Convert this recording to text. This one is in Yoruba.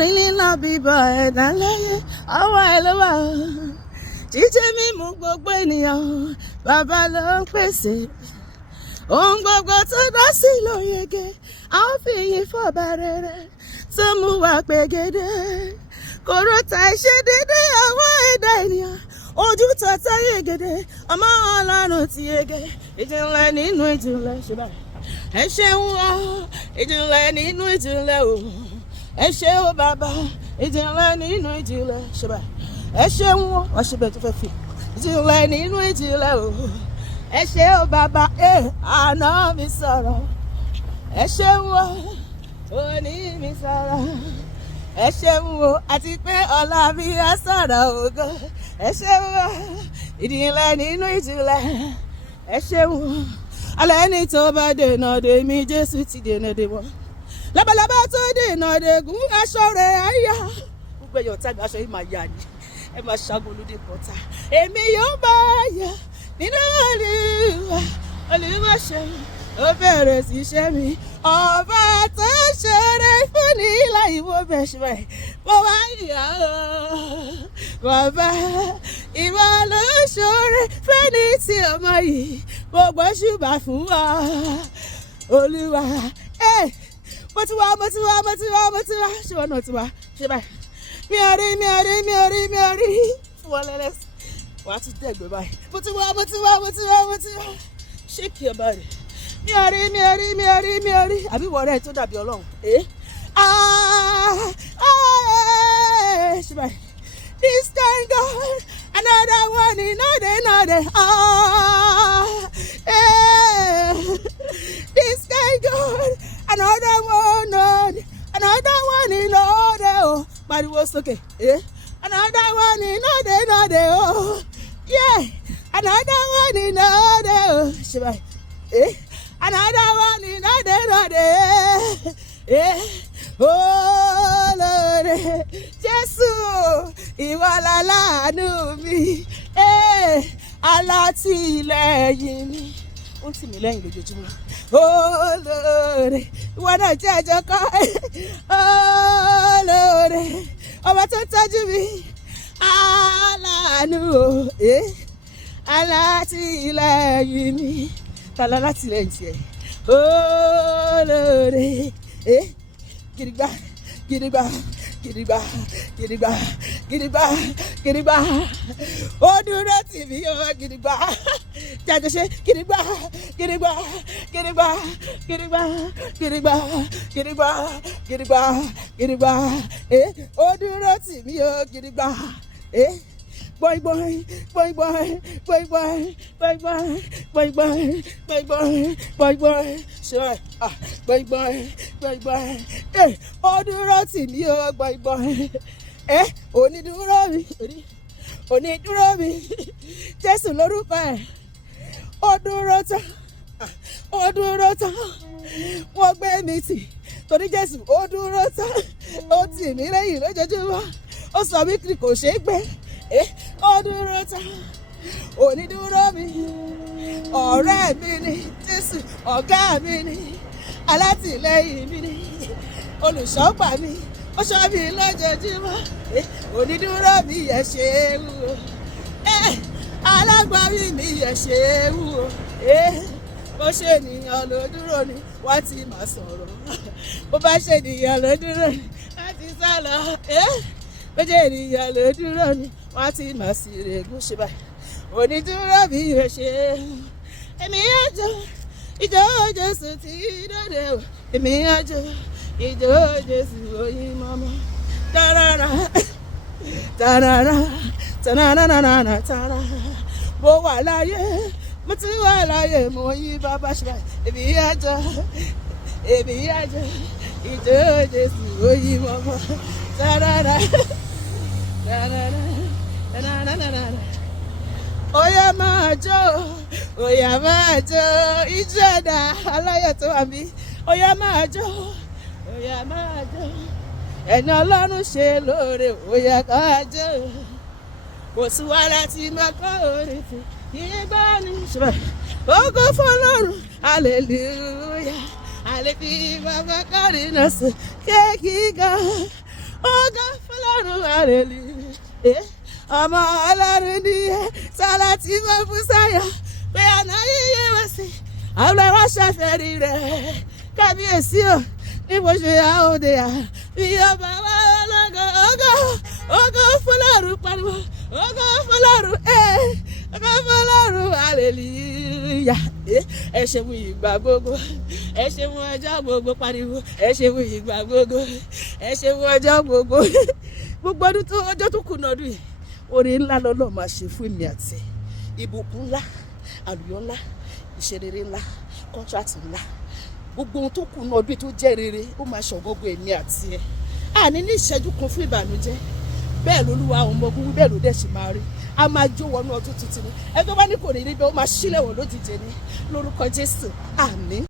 Nílá bíbá ẹ̀dá láyé ọwọ́ ẹ ló wà ó. Jíjẹ mímu gbogbo ènìyàn bàbá ló ń pèsè. Ohun gbogbo tó dá sí ló yege. A ó fi yìn fọ́ba rere tó mú wa pegedé. Kòró ta ìṣe dédé àwọn ẹ̀dá ènìyàn. Ojú tọ́tọ́ yegede ọmọ Ọlọ́run ti yege. Ìjìnlẹ̀ nínú ìjìnlẹ̀ ṣe báyìí. Ẹ ṣeun o, ìjìnlẹ̀ nínú ìjìnlẹ̀ o. Ẹ ṣé o bàbá, ìjìnlẹ̀ nínú ìjìnlẹ̀ ṣe báyìí. Ẹ ṣeun o, wọ́n ṣe bẹ́ẹ̀ tó fẹ́ fi. Ìjìnlẹ̀ nínú ìjìnlẹ̀ o. Ẹ ṣé o bàbá, àná mi sọ̀rọ̀. Ẹ ṣeun o, òní mi sọ̀rọ̀. Ẹ ṣeun o, àti pé ọ̀la mi á sọ̀rọ̀ ògo. Ẹ ṣeun o, ìjìnlẹ̀ nínú ìjìnlẹ̀. Ẹ ṣeun o, alẹ́ ní tó bá dènà dè mí, Jésù ti dènà dè wọ́n. Labalábá tó dènà dègún aṣọ rẹ̀ àyà. Gbogbo èèyàn tága aṣọ yìí máa yà ni. Ẹ máa ṣàgùn olùdí pọ̀tà. Èmi yóò bá yà nínú Olúwa. Olúwa ṣe ó bẹ̀rẹ̀ sí ṣẹ́ mi. Ọba tó ṣoore funni laiwobe ṣe mo wá yà ó. Bàbá ìwọ ló ṣoore fẹ́ni tí ọmọ yìí. Gbogbo ṣùgbọ́n fún wa. Olúwa mo ti wá ṣé wọn náà ti wá ṣe báyìí mi ò rí fún wọn lẹ́lẹ́sì wàá tún tẹ̀gbẹ́ báyìí mo ti wá shake your body mi ò rí àbí ìwọ rẹ̀ tó dàbí Ọlọ́run ṣe báyìí this kind God another one another this kind God another one in order, oh. Pariwo sókè, another one in order, oh. Yeah, another one in order, oh. Ṣé another one in order, oh Lord, Jésù, ìwọ láláàánú mi, alátìlẹ́yìn mi. Ó ń tì mí lẹ́yìn lójoojúmọ́. Oh Lord, ìwọ náà jẹ́ ẹjọ́ kọ́. Oh Lord, ọba tó tọ́jú mi. Aláàánú o, alátìlẹ́yìn mi. Tàlà látìlẹ́yìn tiẹ̀. Oh Lord, gidigba. Ó dúró tì mí o, gidigba. Jáde ṣe gidigba. Ó dúró tì mí o, gidigba. Boy. Sure. Boy. Ó dúró tì mí o, boy. Onídúró mi. Jésù lórúkọ ẹ̀. Ó dúró tán. Wọ́n gbé mi tì. Torí Jésù ó dúró tán. Ó tì mí lẹ́yìn lójoojúmọ́. Ó sọ mí kiri kò ṣeé gbé. Ó dúró tán. Onídúró mi. Ọ̀rẹ́ mi ni Jésù. Ọ̀gá mi ni. Alátìlẹ́yìn mi ni. Olùṣọ́gbà mi. Ó ṣọ́ mi lójoojúmọ́. Onídúró mi yẹ ṣe é wú o. Alágbàwí mi yẹ ṣe é wú o. Bó ṣe ènìyàn ló dúró ni wọ́n ti máa sọ̀rọ̀. Bó bá ṣe ènìyàn ló dúró ni wọ́n ti sá lọ. Bó ṣe ènìyàn ló dúró ni wọ́n ti máa sì règùn ṣe báyìí. Onídúró mi yẹ ṣe é wú. Èmi àjò ìjọ Jésù ti dòde o. Èmi àjò ìjọ Jésù oyin mọ́mọ́. Tarara. Mo wà láyé, mo ti wà láyé, mo yí bàbá ṣe báyìí. Èmi àjò ìjọ Jésù oyin mọ́mọ́. Tarara. Oya máa jó, ìjọ ẹ̀dá aláyọ̀ tó wà mí. Oya máa jó. Ẹni Ọlọ́run ṣe lóore, oya ká jó. Kò sí wàhálà tí máa kọ́ orin fún ìgbà ní ṣùgbọ́n. Ògo fún Ọlọ́run, hallelujah. Àlefi bàbá kárí náà sùn kéèkì gan. hallelujah. Ọmọ Ọlọ́run ni ẹ́ sọ́lá tí mo fún sáyà pé àná yíyí wá sí àwọn ẹ̀wọ̀n ṣàfẹ́rí rẹ̀ kábíyèsí o ní bó ṣe àòde à bí ọba wa lọ́gọ́ ògo fọlọ́run pariwo ògo fọlọ́run ògo fọlọ́run hallelujah. Ẹ ṣeun ìgbà gbogbo ẹ ṣeun ọjọ́ gbogbo pariwo ẹ ṣeun ìgbà gbogbo ẹ ṣeun ọjọ́ gbogbo gbogbo ọjọ́ tó kù náà dùn yìí oore ńlá lọ́lọ́ máa ṣe fún èmi àti ìbùkún ńlá àlùyọ ńlá ìṣerere ńlá kọ́ńtrátì ńlá gbogbo ohun tó kù náà ọdún tó jẹ́ rere ó máa ṣọ̀gbọ́gbọ́ èmi àti ẹ̀ àní ní ìṣẹ́jú kan fún ìbànújẹ́ bẹ́ẹ̀ lolúwa àwọn ọmọ ogun bẹ́ẹ̀ ló dẹ̀ ṣe máa rí a máa jó wọnú ọdún tuntun ni ẹ tó bá ní kò ní rí bẹ́ẹ̀ ó máa ṣílẹ̀ wọ̀ lójijì ní lórúkọ Jésù àmín.